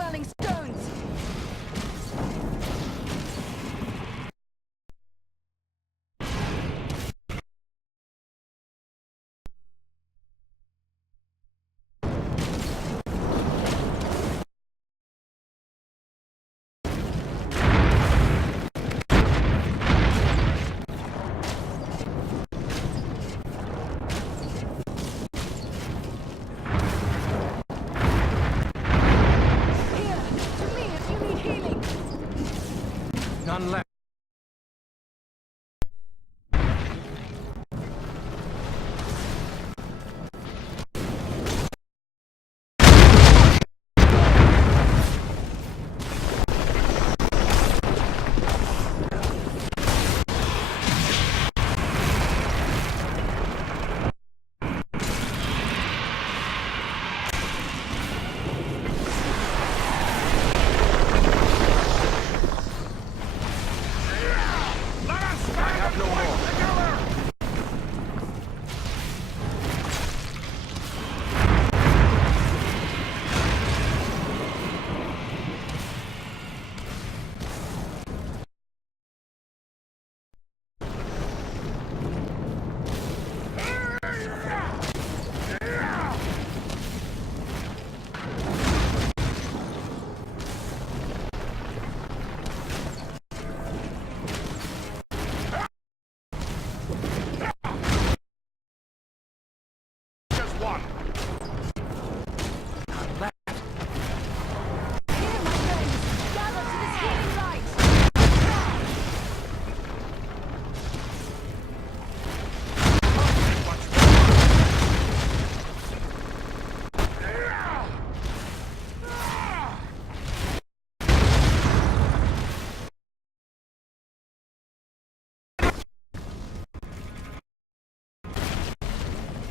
swirling stones. None left.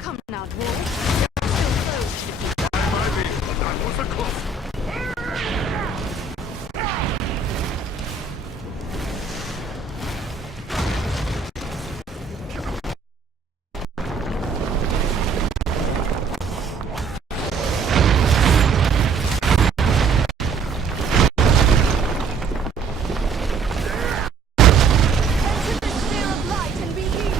Come now, dwarf. Maybe, but that was a close one. Enter the sphere of light and be healed.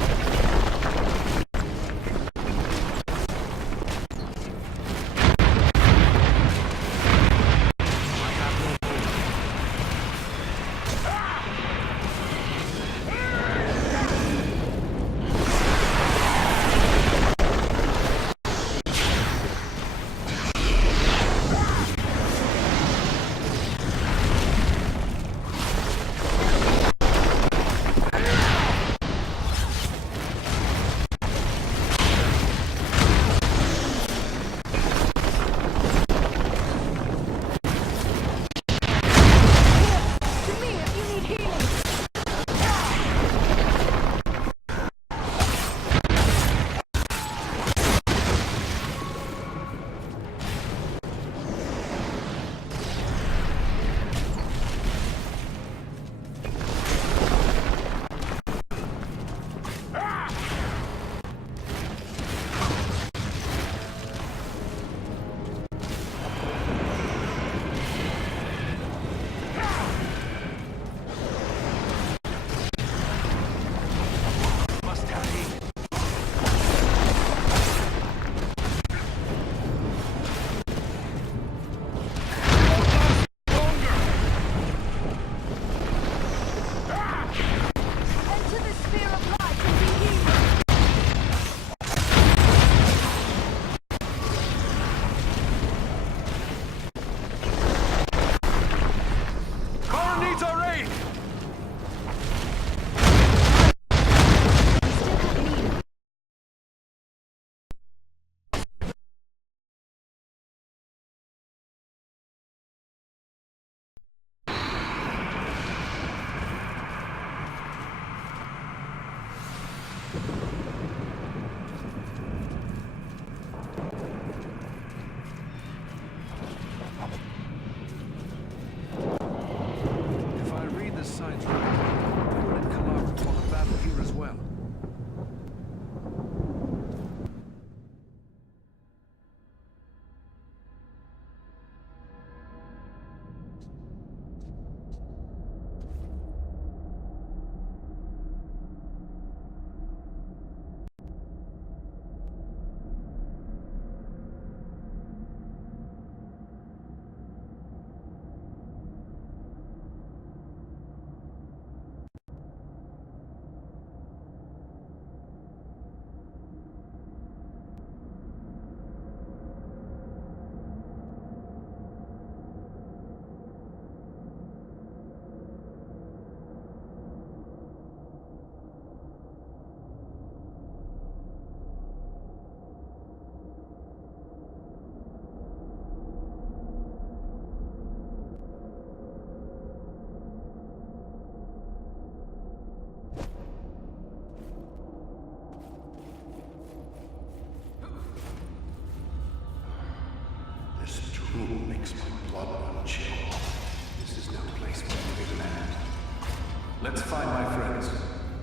Let's find my friends.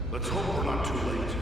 Let's hope we're not too late.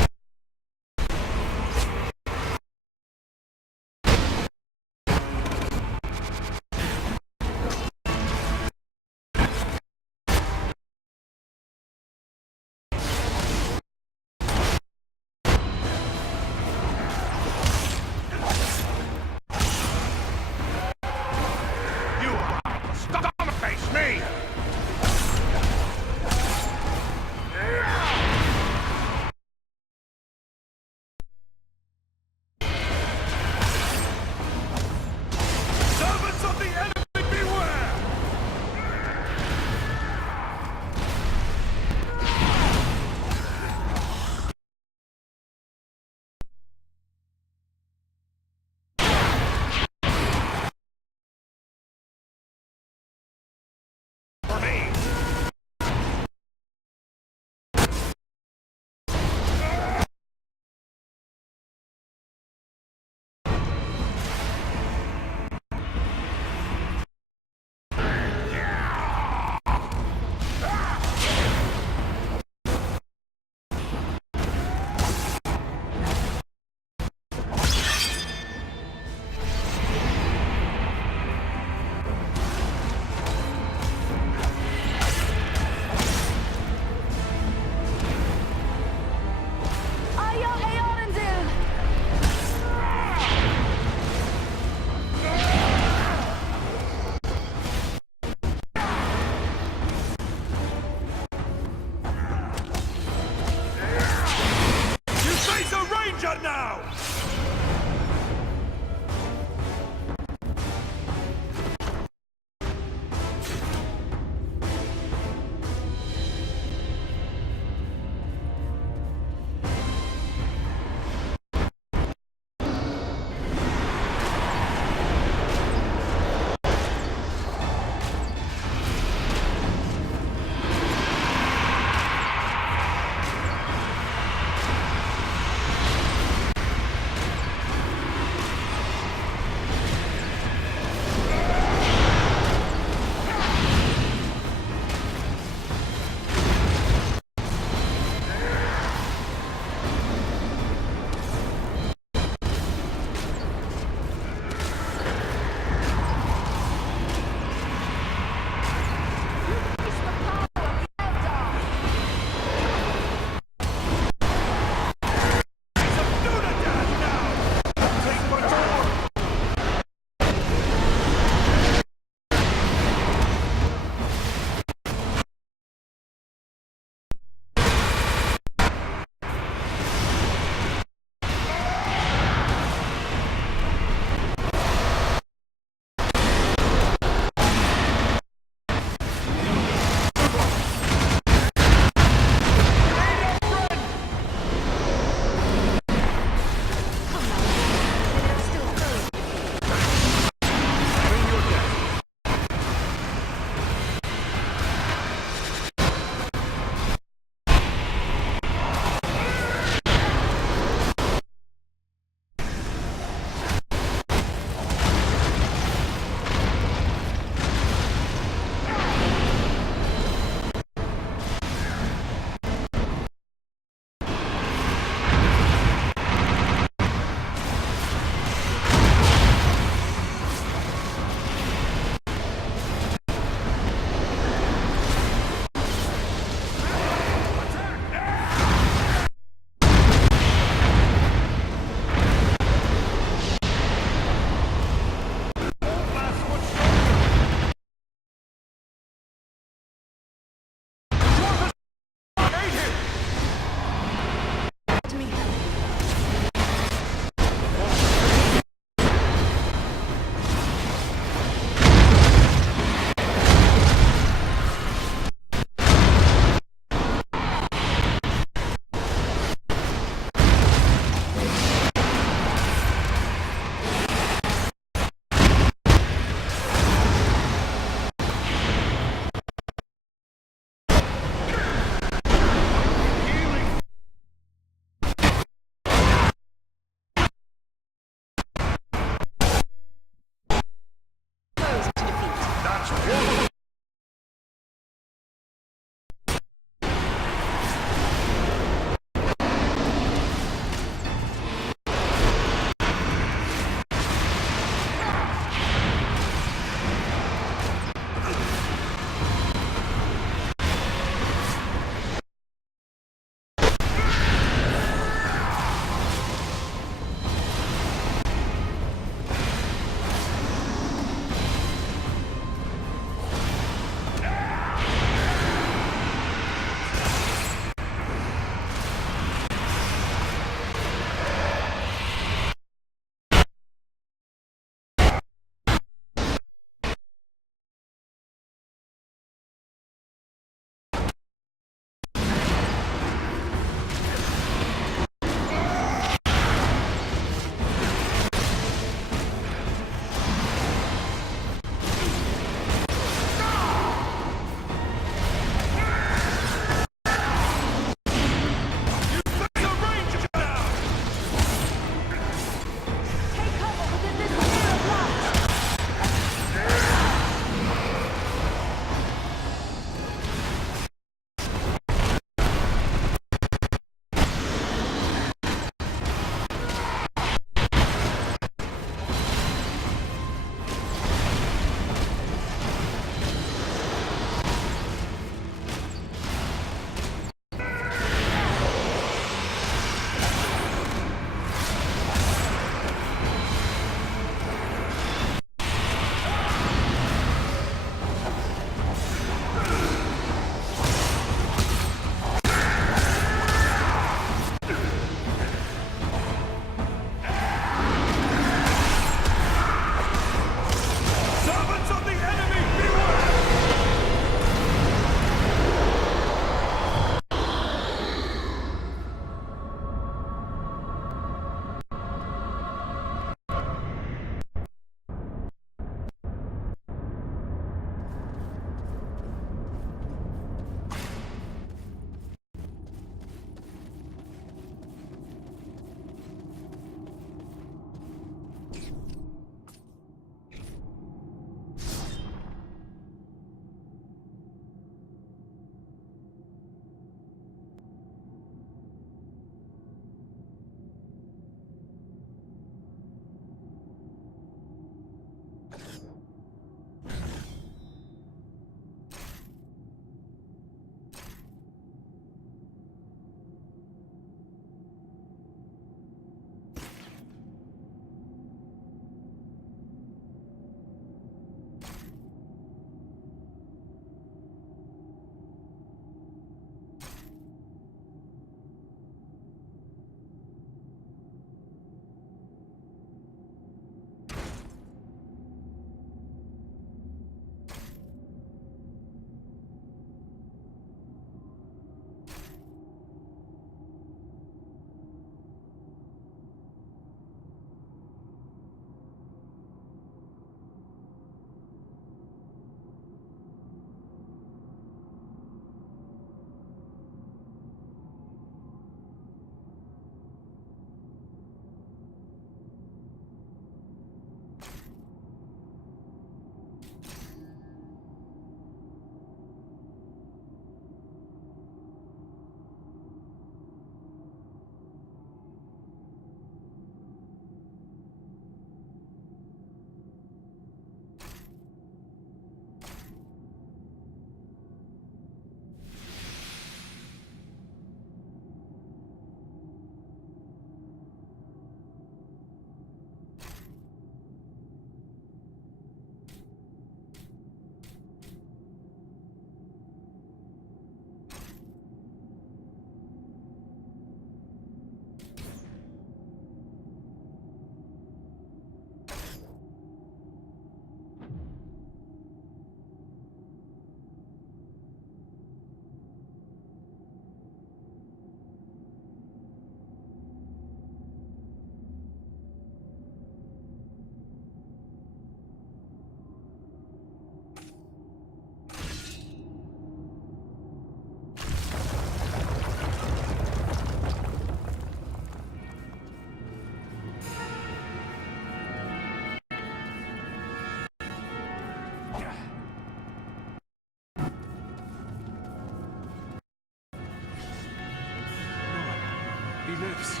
He lives.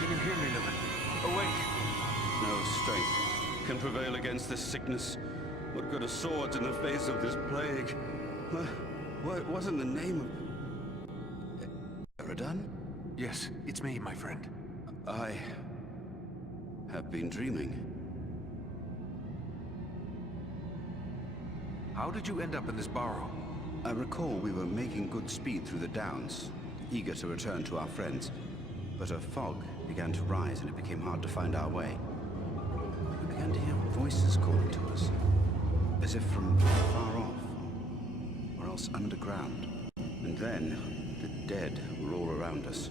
Can you hear me, Lilith? Awake. No strength can prevail against this sickness. What good are swords in the face of this plague? What wasn't the name of... Eridan? Yes, it's me, my friend. I have been dreaming. How did you end up in this burrow? I recall we were making good speed through the downs, eager to return to our friends. But a fog began to rise and it became hard to find our way. We began to hear voices calling to us, as if from far off, or else underground. And then, the dead were all around us.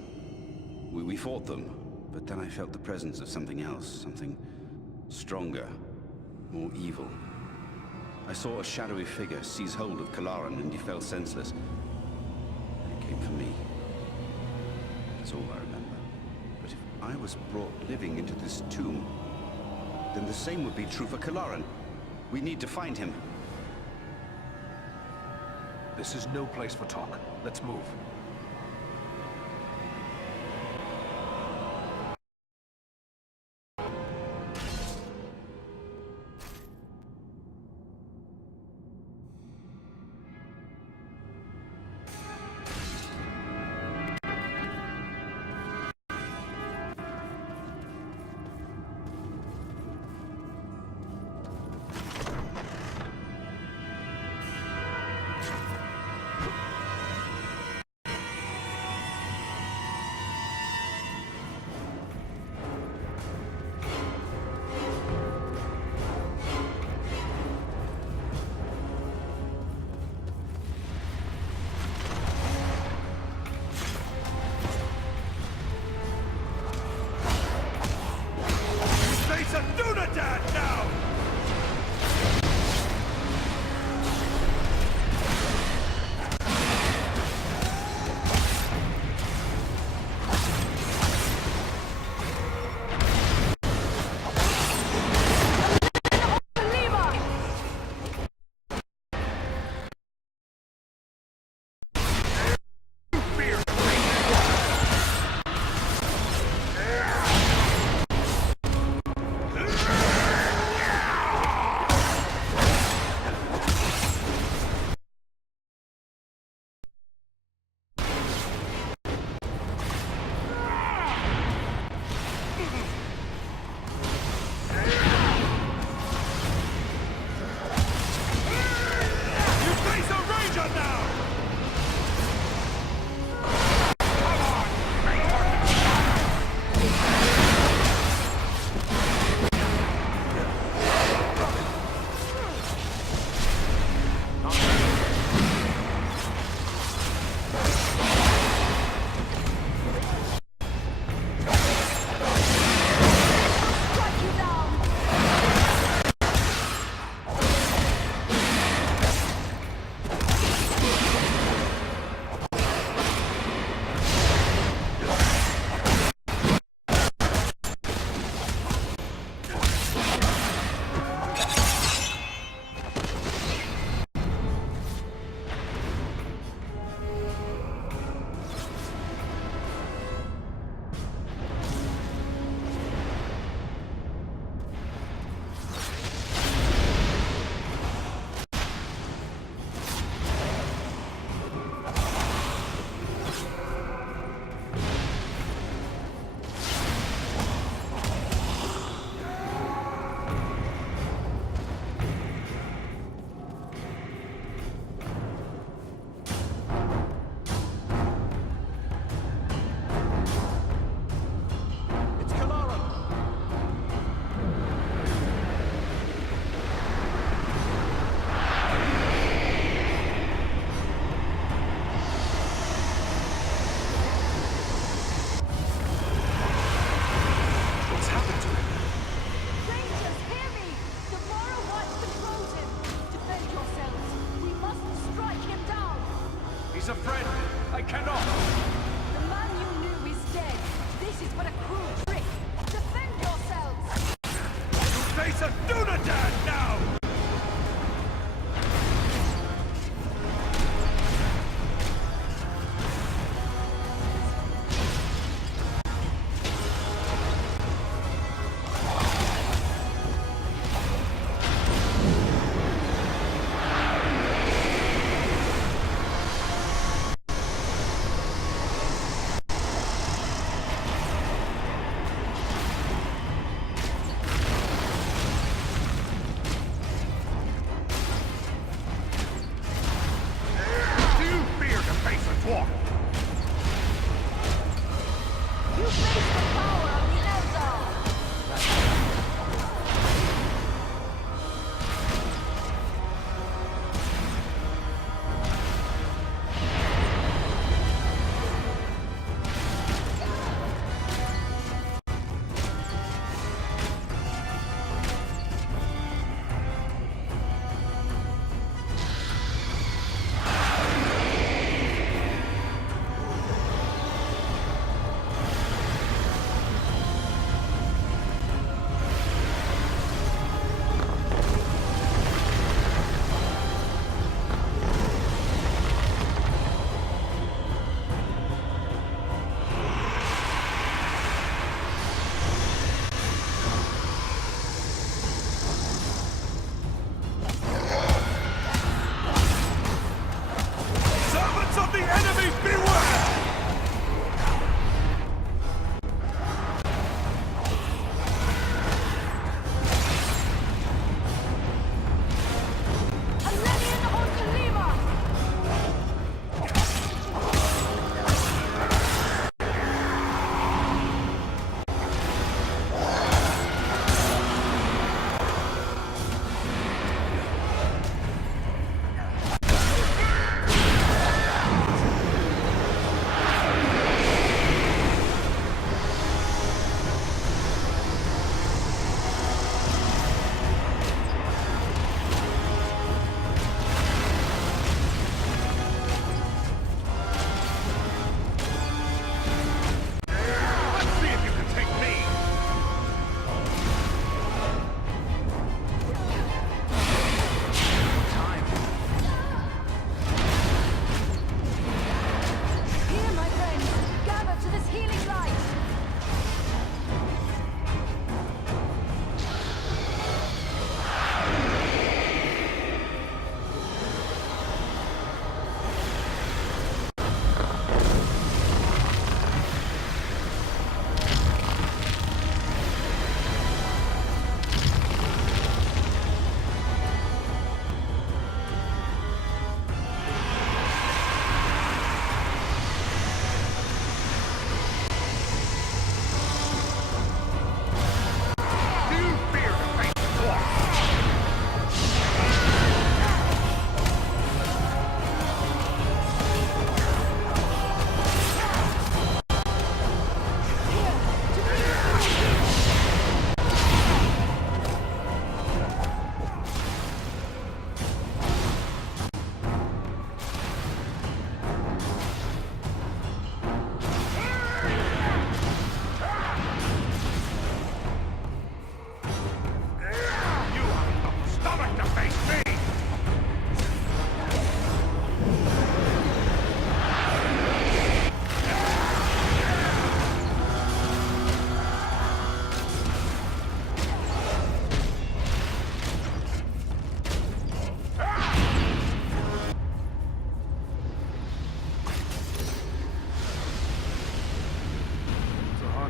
We fought them, but then I felt the presence of something else, something stronger, more evil. I saw a shadowy figure seize hold of Kalaran and he fell senseless. And it came for me. That's all I remember. But if I was brought living into this tomb, then the same would be true for Kalaran. We need to find him. This is no place for talk. Let's move.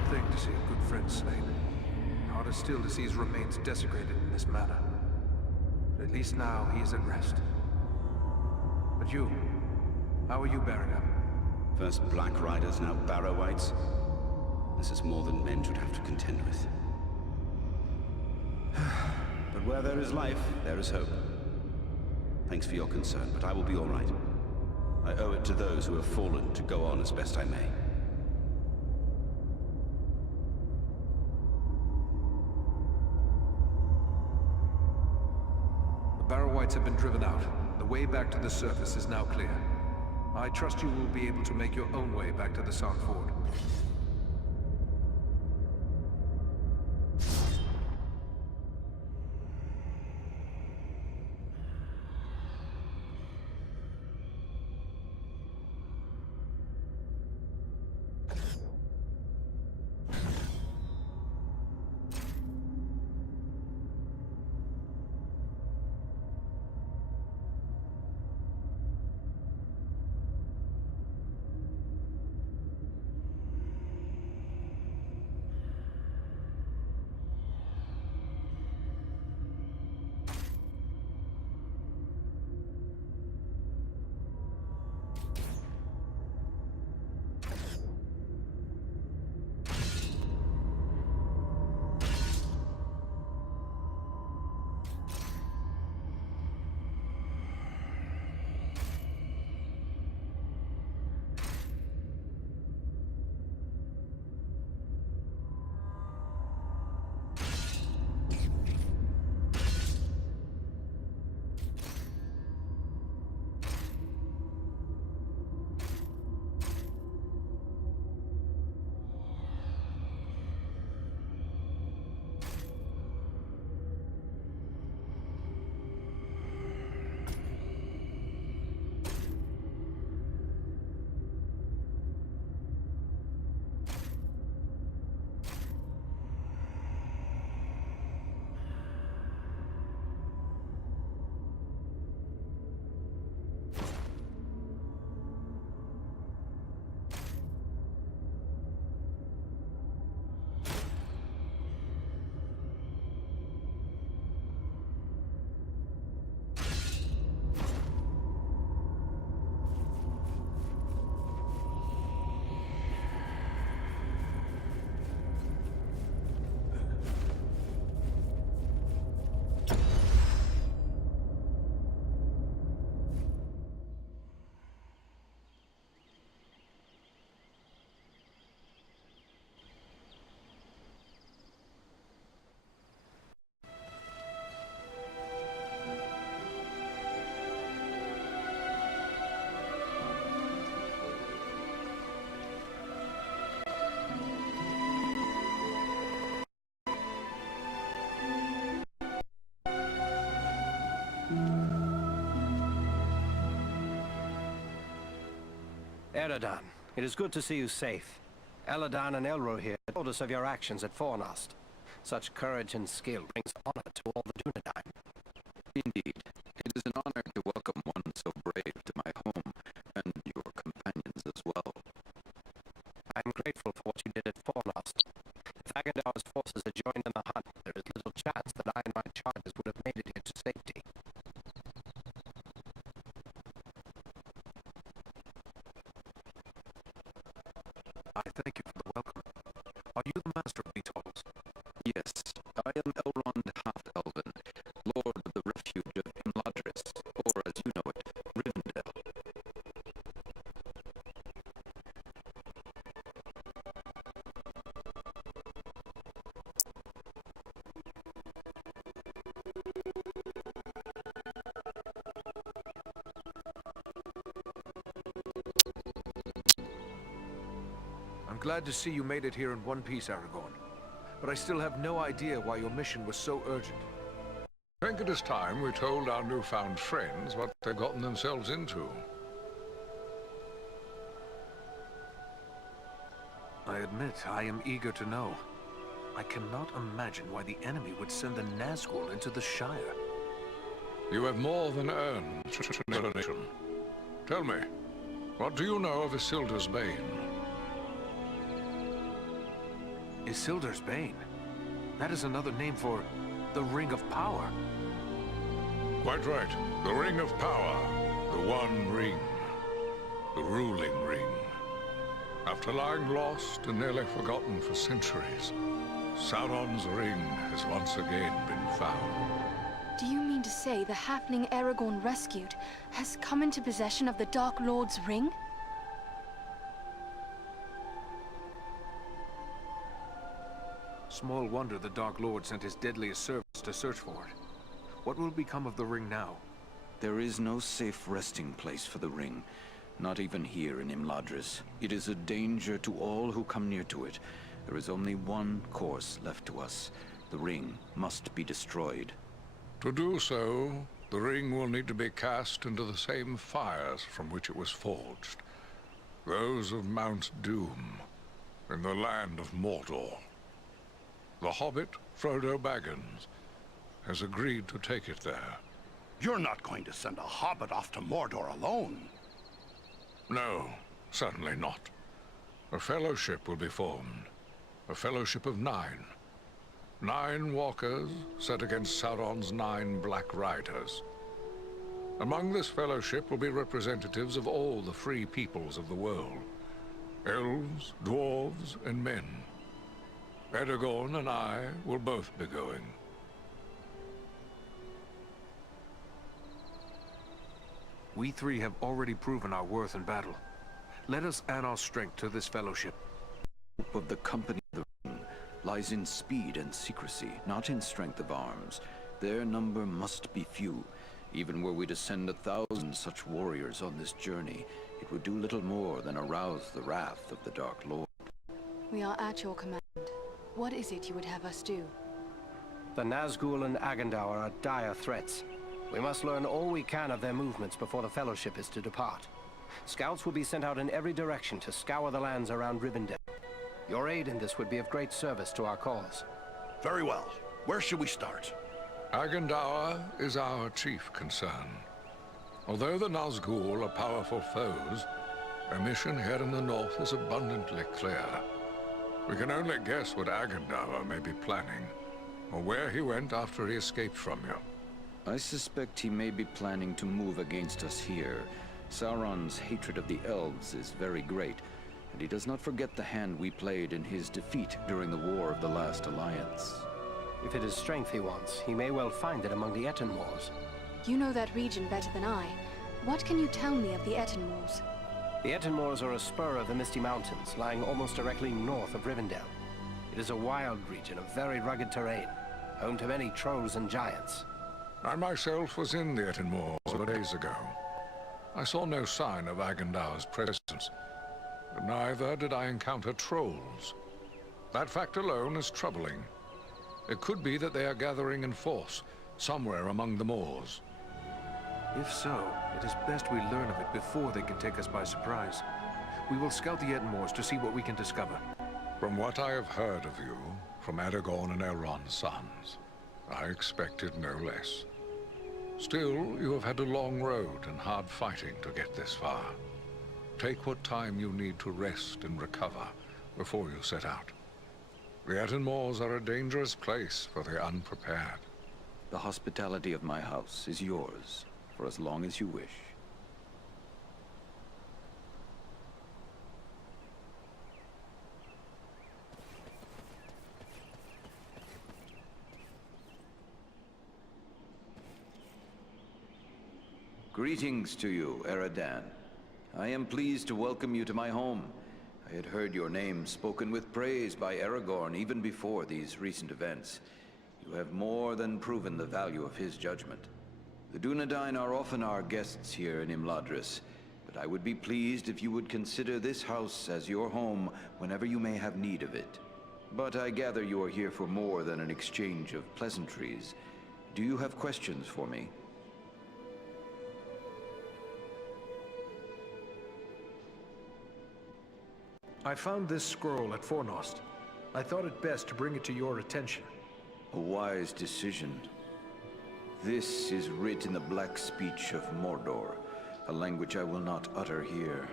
thing to see a good friend slain. Harder still to see his remains desecrated in this manner. But at least now he is at rest. But you, how are you bearing up? First Black Riders, now Barrow-wights. This is more than men should have to contend with. But where there is life, there is hope. Thanks for your concern, but I will be all right. I owe it to those who have fallen to go on as best I may. The Barrow-wights have been driven out. The way back to the surface is now clear. I trust you will be able to make your own way back to the South Ford. Eredon, it is good to see you safe. Eladan and Elro here told us of your actions at Fornost. Such courage and skill brings honor to all the Dunedain. Indeed. It is an honor to welcome one so brave to my home, and your companions as well. I am grateful for what you did at Fornost. If Agandar's forces had joined in the hunt, there is little chance that I and my charges would have made it here to safety. I thank you for the welcome. Are you the master of these halls? Yes, I am Elrond Half-Elven, Lord of the Refuge of Imladris, or as you know it, Rivendell. I'm glad to see you made it here in one piece, Aragorn. But I still have no idea why your mission was so urgent. I think it is time we told our newfound friends what they've gotten themselves into. I admit, I am eager to know. I cannot imagine why the enemy would send the Nazgul into the Shire. You have more than earned an explanation. Tell me, what do you know of Isildur's Bane? Isildur's Bane. That is another name for the Ring of Power. Quite right. The Ring of Power. The One Ring. The ruling ring. After lying lost and nearly forgotten for centuries, Sauron's ring has once again been found. Do you mean to say the halfling Aragorn rescued has come into possession of the Dark Lord's ring? Small wonder the Dark Lord sent his deadliest servants to search for it. What will become of the ring now? There is no safe resting place for the ring. Not even here in Imladris. It is a danger to all who come near to it. There is only one course left to us. The ring must be destroyed. To do so, the ring will need to be cast into the same fires from which it was forged. Those of Mount Doom, in the land of Mordor. The hobbit, Frodo Baggins, has agreed to take it there. You're not going to send a hobbit off to Mordor alone. No, certainly not. A fellowship will be formed. A fellowship of 9. 9 walkers set against Sauron's 9 Black Riders. Among this fellowship will be representatives of all the free peoples of the world. Elves, dwarves, and men. Aragorn and I will both be going. We 3 have already proven our worth in battle. Let us add our strength to this fellowship. The hope of the Company of the Ring lies in speed and secrecy, not in strength of arms. Their number must be few. Even were we to send 1,000 such warriors on this journey, it would do little more than arouse the wrath of the Dark Lord. We are at your command. What is it you would have us do? The Nazgul and Agandaur are dire threats. We must learn all we can of their movements before the Fellowship is to depart. Scouts will be sent out in every direction to scour the lands around Rivendell. Your aid in this would be of great service to our cause. Very well. Where should we start? Agandaur is our chief concern. Although the Nazgul are powerful foes, their mission here in the north is abundantly clear. We can only guess what Agandaur may be planning, or where he went after he escaped from you. I suspect he may be planning to move against us here. Sauron's hatred of the elves is very great, and he does not forget the hand we played in his defeat during the War of the Last Alliance. If it is strength he wants, he may well find it among the Etenmoors. You know that region better than I. What can you tell me of the Etenmoors? The Etenmoors are a spur of the Misty Mountains, lying almost directly north of Rivendell. It is a wild region of very rugged terrain, home to many trolls and giants. I myself was in the Etenmoors several days ago. I saw no sign of Agandaur's presence, but neither did I encounter trolls. That fact alone is troubling. It could be that they are gathering in force, somewhere among the moors. If so, it is best we learn of it before they can take us by surprise. We will scout the Etenmoors to see what we can discover. From what I have heard of you, from Aragorn and Elrond's sons, I expected no less. Still, you have had a long road and hard fighting to get this far. Take what time you need to rest and recover before you set out. The Etenmoors are a dangerous place for the unprepared. The hospitality of my house is yours, for as long as you wish. Greetings to you, Eradan. I am pleased to welcome you to my home. I had heard your name spoken with praise by Aragorn even before these recent events. You have more than proven the value of his judgment. The Dunedain are often our guests here in Imladris, but I would be pleased if you would consider this house as your home whenever you may have need of it. But I gather you are here for more than an exchange of pleasantries. Do you have questions for me? I found this scroll at Fornost. I thought it best to bring it to your attention. A wise decision. This is writ in the black speech of Mordor, a language I will not utter here.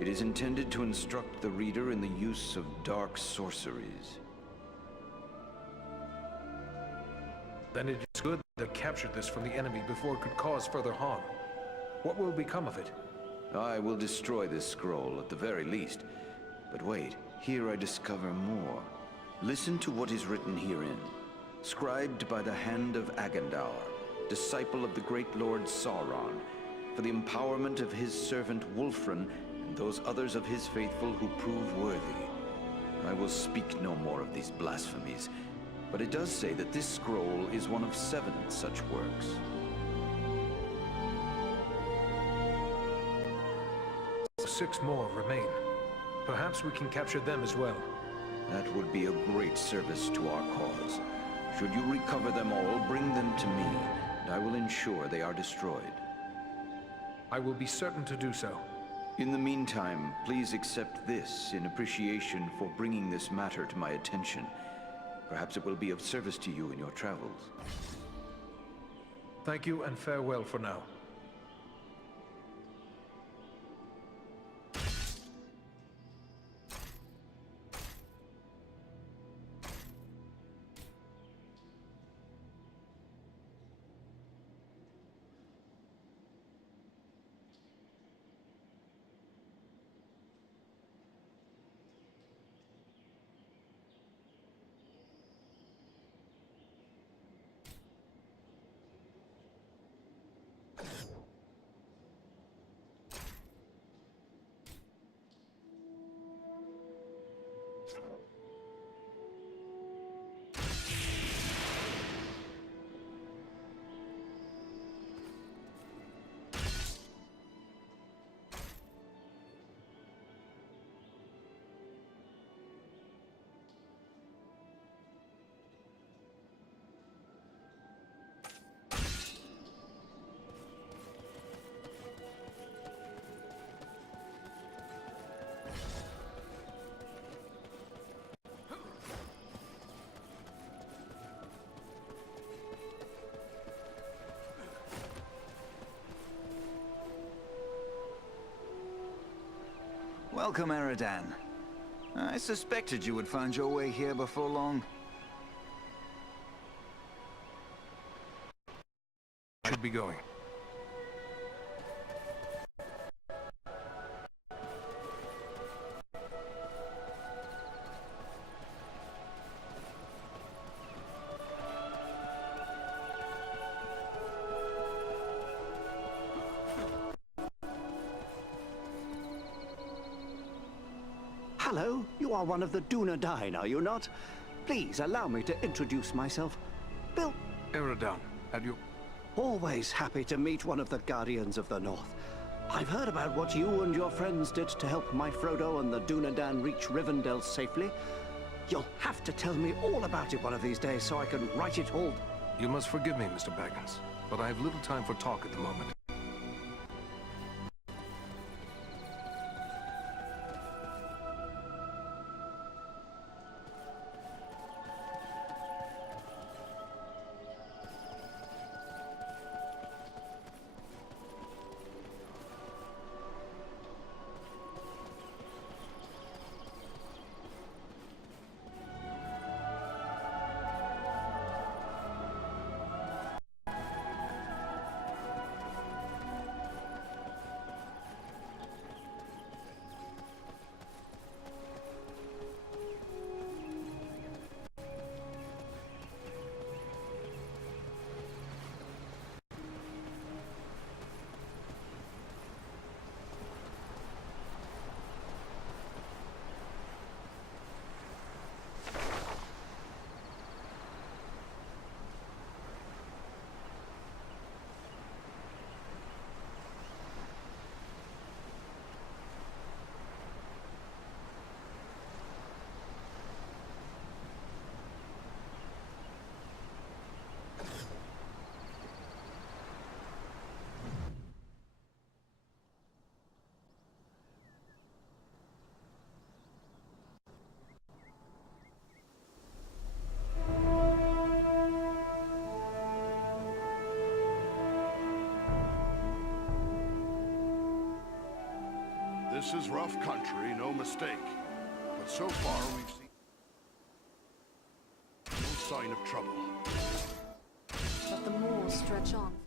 It is intended to instruct the reader in the use of dark sorceries. Then it is good that they captured this from the enemy before it could cause further harm. What will become of it? I will destroy this scroll at the very least. But wait, here I discover more. Listen to what is written herein. Scribed by the hand of Agandaur, disciple of the great Lord Sauron, for the empowerment of his servant Wulfrun and those others of his faithful who prove worthy. I will speak no more of these blasphemies, but it does say that this scroll is one of 7 such works. Six more remain. Perhaps we can capture them as well. That would be a great service to our cause. Should you recover them all, bring them to me, and I will ensure they are destroyed. I will be certain to do so. In the meantime, please accept this in appreciation for bringing this matter to my attention. Perhaps it will be of service to you in your travels. Thank you and farewell for now. Welcome, Eradan. I suspected you would find your way here before long. I should be going. Hello, you are one of the Dunedain, are you not? Please allow me to introduce myself. Bill. Eradan, had you... Always happy to meet one of the Guardians of the North. I've heard about what you and your friends did to help my Frodo and the Dunedain reach Rivendell safely. You'll have to tell me all about it one of these days so I can write it all. You must forgive me, Mr. Baggins, but I have little time for talk at the moment. This is rough country, no mistake. But so far we've seen no sign of trouble. but the moors stretch on.